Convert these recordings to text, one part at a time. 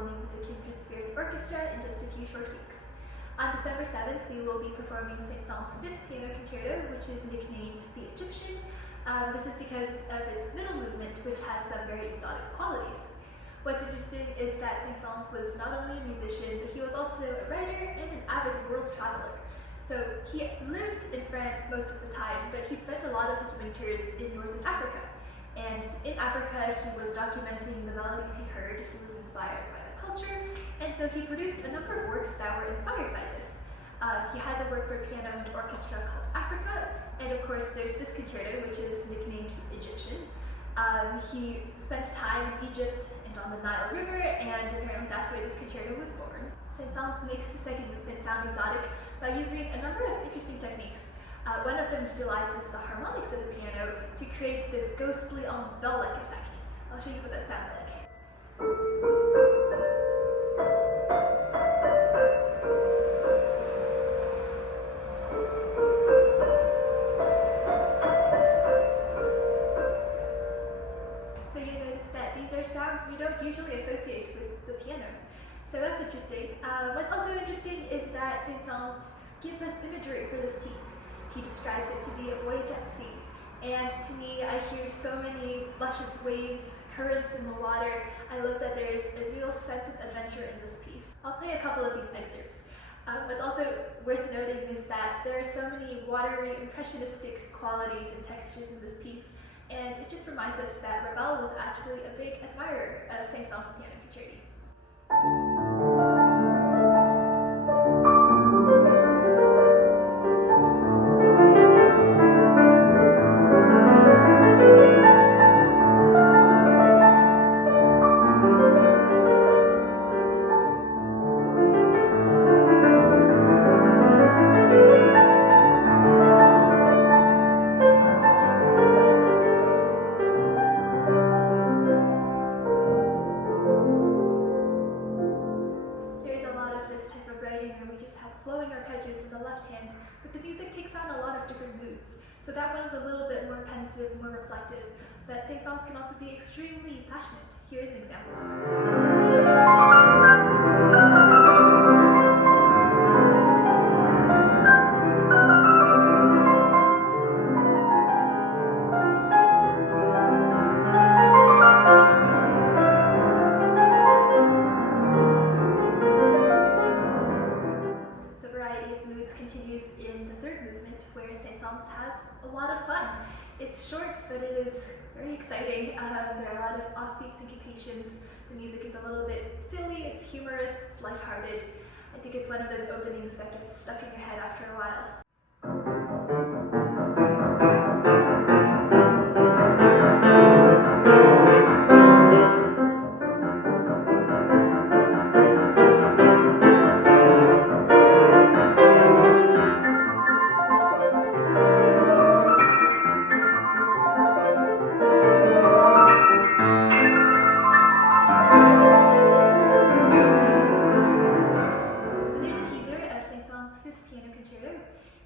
performing with the Kindred Spirits Orchestra in just a few short weeks. On December 7th, we will be performing Saint-Saëns' 5th Piano Concerto, which is nicknamed the Egyptian. This is because of its middle movement, which has some very exotic qualities. What's interesting is that Saint-Saëns was not only a musician, but he was also a writer and an avid world traveler. So he lived in France most of the time, but he spent a lot of his winters in northern Africa. And in Africa, he was documenting the melodies he heard. He was inspired by the culture, and so he produced a number of works that were inspired by this. He has a work for piano and orchestra called Africa, and of course there's this concerto, which is nicknamed Egyptian. He spent time in Egypt and on the Nile River, and apparently that's where this concerto was born. Saint-Saëns makes the second movement sound exotic by using a number of interesting techniques. One of them utilizes the harmonics of the piano to create this ghostly, almost bell-like effect. I'll show you what that sounds like. So you notice that these are sounds we don't usually associate with the piano. So that's interesting. What's also interesting is that Saint-Saëns gives us imagery for this piece. He describes it to be a voyage at sea. And to me, I hear so many luscious waves, currents in the water. I love that there's a real sense of adventure in this piece. I'll play a couple of these excerpts. What's also worth noting is that there are so many watery, impressionistic qualities and textures in this piece, and it just reminds us that Ravel was actually a big admirer of Saint-Saëns' piano concerti. Flowing arpeggios in the left hand, but the music takes on a lot of different moods. So that one's a little bit more pensive, more reflective, but Saint-Saëns can also be extremely passionate. Here's an example. Continues in the third movement, where Saint-Saëns has a lot of fun. It's short, but it is very exciting. There are a lot of offbeat syncopations. The music is a little bit silly, it's humorous, it's lighthearted. I think it's one of those openings that gets stuck in your head after a while.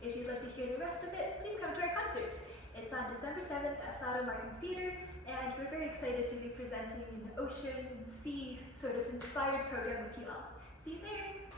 If you'd like to hear the rest of it, please come to our concert. It's on December 7th at Markham Theatre, and we're very excited to be presenting an ocean and sea sort of inspired program with you all. See you there!